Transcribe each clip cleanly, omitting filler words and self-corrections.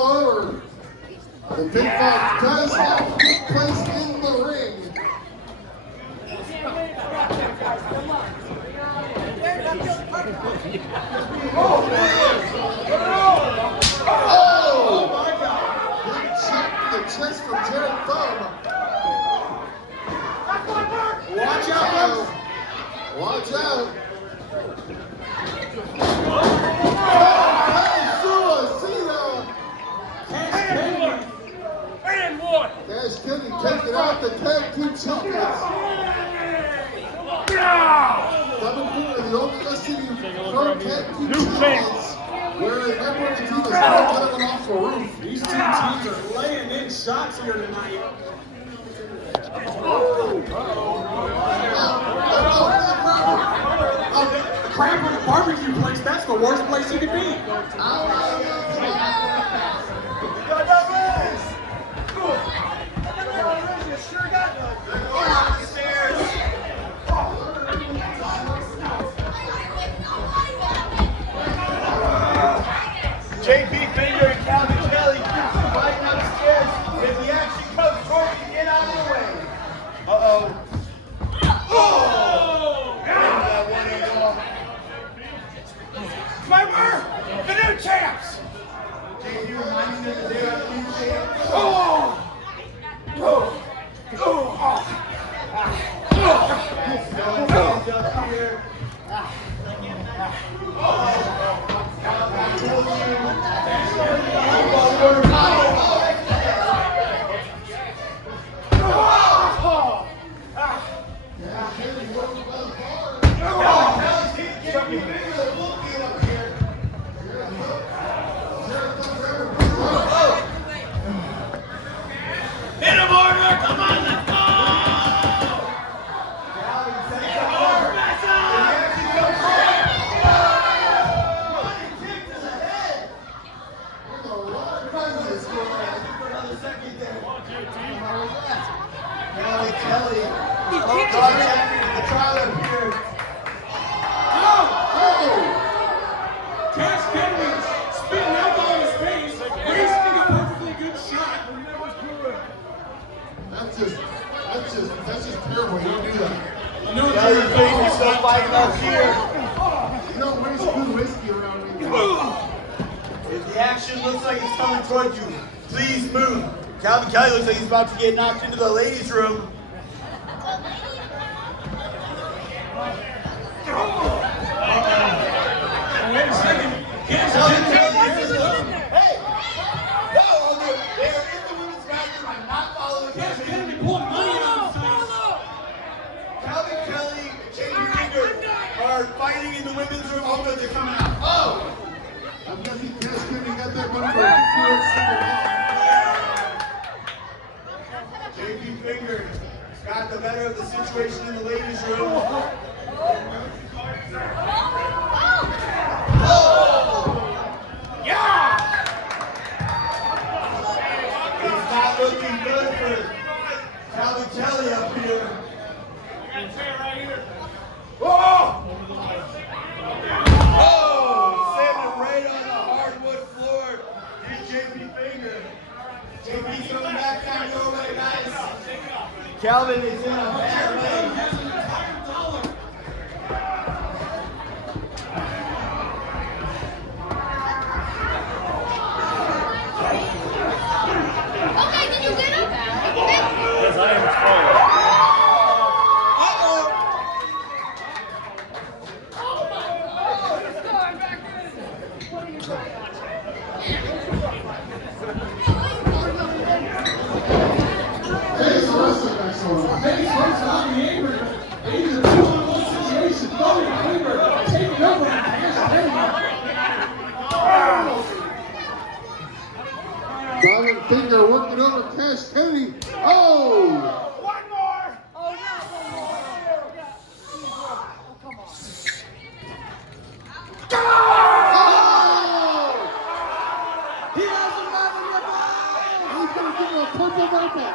However, the Big Fox does have good place in the ring. Oh my God! Good check to the chest from Jared Thumb. Watch out! Watch out! Cash Kenny taking out the tag team champions. Double Finger, the only SCW pro tag team champions, where a member of the team is not letting off the roof. These two teams are laying in shots here tonight. The crab at a barbecue place, that's the worst place you could be. JP Finger and Calvin Kelly fighting upstairs. If the action comes towards you, get out of the way. Uh-oh. Clever! The new champs! JP reminding them that they are the new champs. Up here. That's just terrible. You don't do that. You know your face is so fighting up here. You don't waste good whiskey around me. If the action looks like it's coming towards you, please move. Calvin Kelly looks like he's about to get knocked into the ladies' room. Wait a second. Calvin Kelly is in the... Hey! No, they're in the women's bathroom. I'm not following Calvin. Calvin Kelly and JP Finger are fighting in the women's room. Oh no, they're coming out. Oh! I'm guessing Cash Kenny got that money for a JP Finger got the better of the situation in the ladies' room. Yeah! It's not looking good for Calvin Kelly up here. Oh! Oh! Sanding right on the hardwood floor. And JP Finger. JP's coming back down your way, guys. Calvin is in a bad way. Okay, did you get him? Yes, I am spoiled. Calvin Finger working over Cash Kenny. Oh! One more! Oh, yeah, one more. Oh, come on. Oh! He has another rebound! He's gonna give him a purple rifle.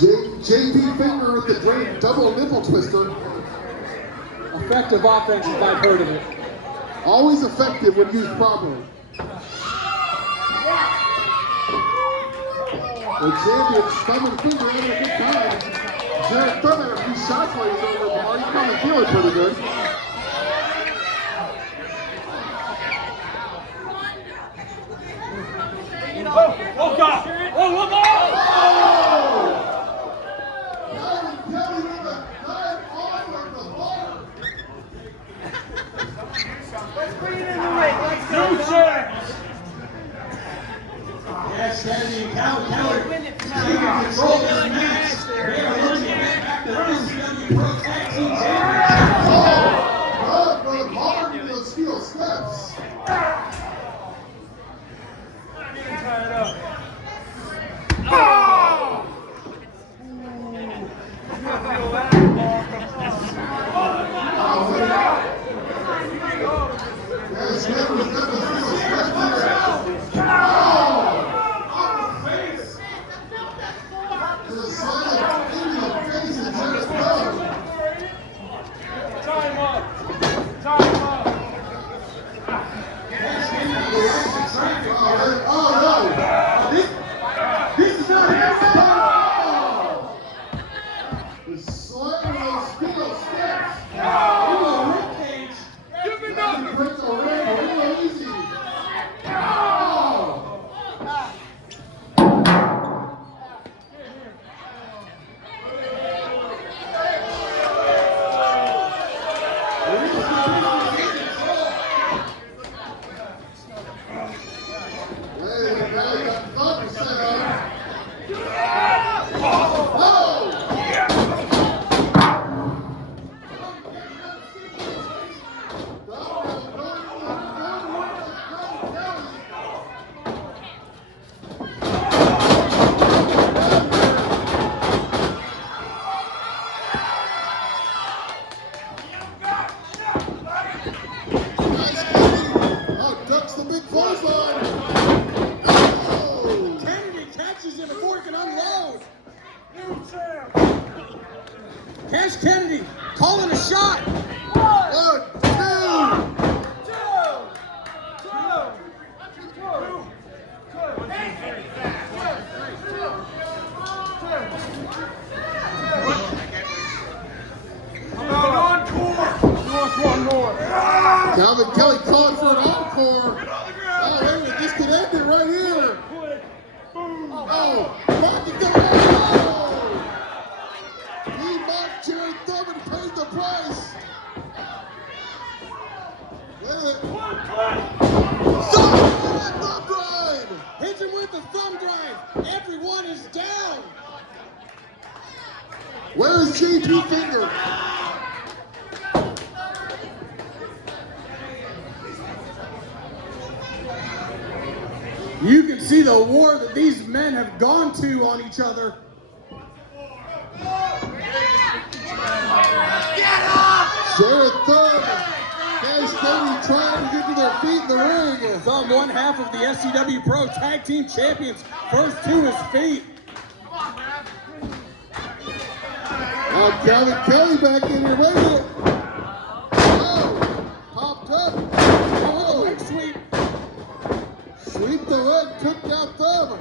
JP Finger with the great double nipple twister. Effective offense if I've heard of it. Always effective when used properly. The champion's thumb and finger having a good time. Jared Thumb had a few shots while he was over the bar. He's probably feeling pretty good. Oh, God! Oh, look out! Kelly with a dive on the bar. Let's bring it in the ring. Let's go. Two checks! Yes, Kennedy and Kelly taking control of this match. They are looking back to the SCW Pro Tag Team Championship. Good for the bar to the steel steps. Tie it up. Yes, Kelly with the steel steps here. On the face. The side in the face and Jared Thumb. Time up. Time up. Oh no! This is not happening. The slam of those steel steps. Ooh, ribcage. Give me nothing. Break the ring real easy. Oh! Hey, now you got thumb set up. Oh! Oh, ducks the big clothesline. Oh! Kennedy catches him before he can unload. New champ. Cash Kennedy calling a shot. 1, 2. Calvin Kelly calling for an encore. Oh, wait a minute, this could end it right here. Oh, back to the oh! He mocked Jared Thumb and paid the price. Wait a minute. Thumb drive! Hits him with the thumb drive. Everyone is down. Where is JP Finger? You can see the war that these men have gone to on each other. Jared Thumb, Cash Kennedy trying to get to their feet in the ring. Thumb, one half of the SCW Pro Tag Team Champions, first to his feet. Now Calvin Kelly back in here, wait a minute. Oh, popped up. Oh, Leg sweep. sweep the leg, took down Thumb.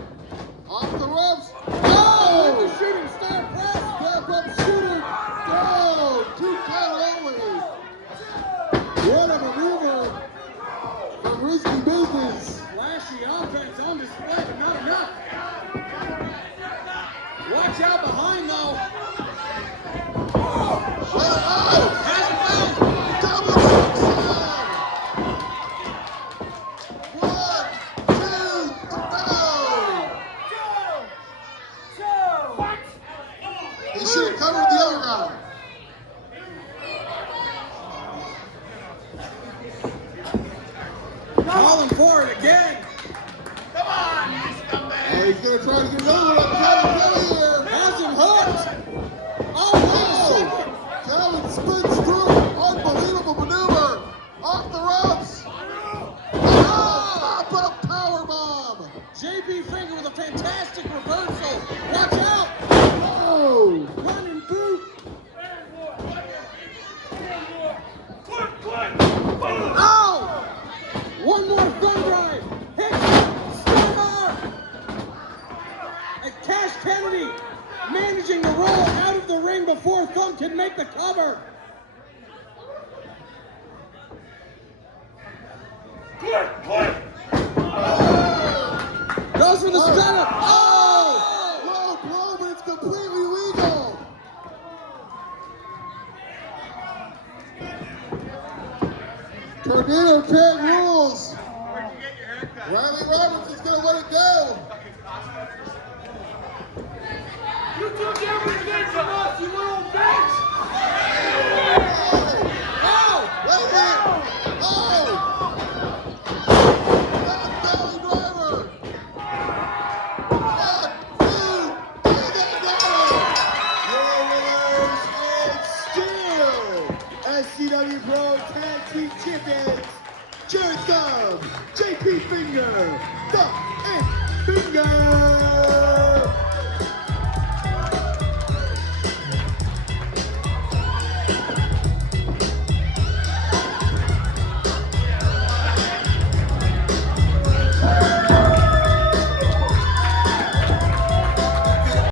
Off the ropes. Oh, Oh, the shooting star press. step up shooter. Oh, 2 count only. What a maneuver from Rizzky Bizzness. Flashy offense on display, but not enough. Watch out behind though. Oh, Has it found. double suicide. 1, 2, go. He should have covered the other guy. Calling for it again. Oh, he's gonna try to get another one. Calvin Kelly here. Has him hooked. Oh, wait a second. Calvin spins through. Unbelievable maneuver. Off the ropes. Oh, pop-up powerbomb. JP Finger with a fantastic reversal. Watch out. Oh, managing to roll out of the ring before Thumb can make the cover. Goes for the stunner. Oh! Low blow, but it's completely legal. Tornado tag rules. Where'd you get your haircut? Riley Robinson's gonna let it go. You took everything from us, you little bitch! Oh! Wait a minute! Oh! Back belly driver! 1, 2, 3, and still SCW Pro Tag Team Champions, Jared Stubbs, JP Finger, Duck and Finger!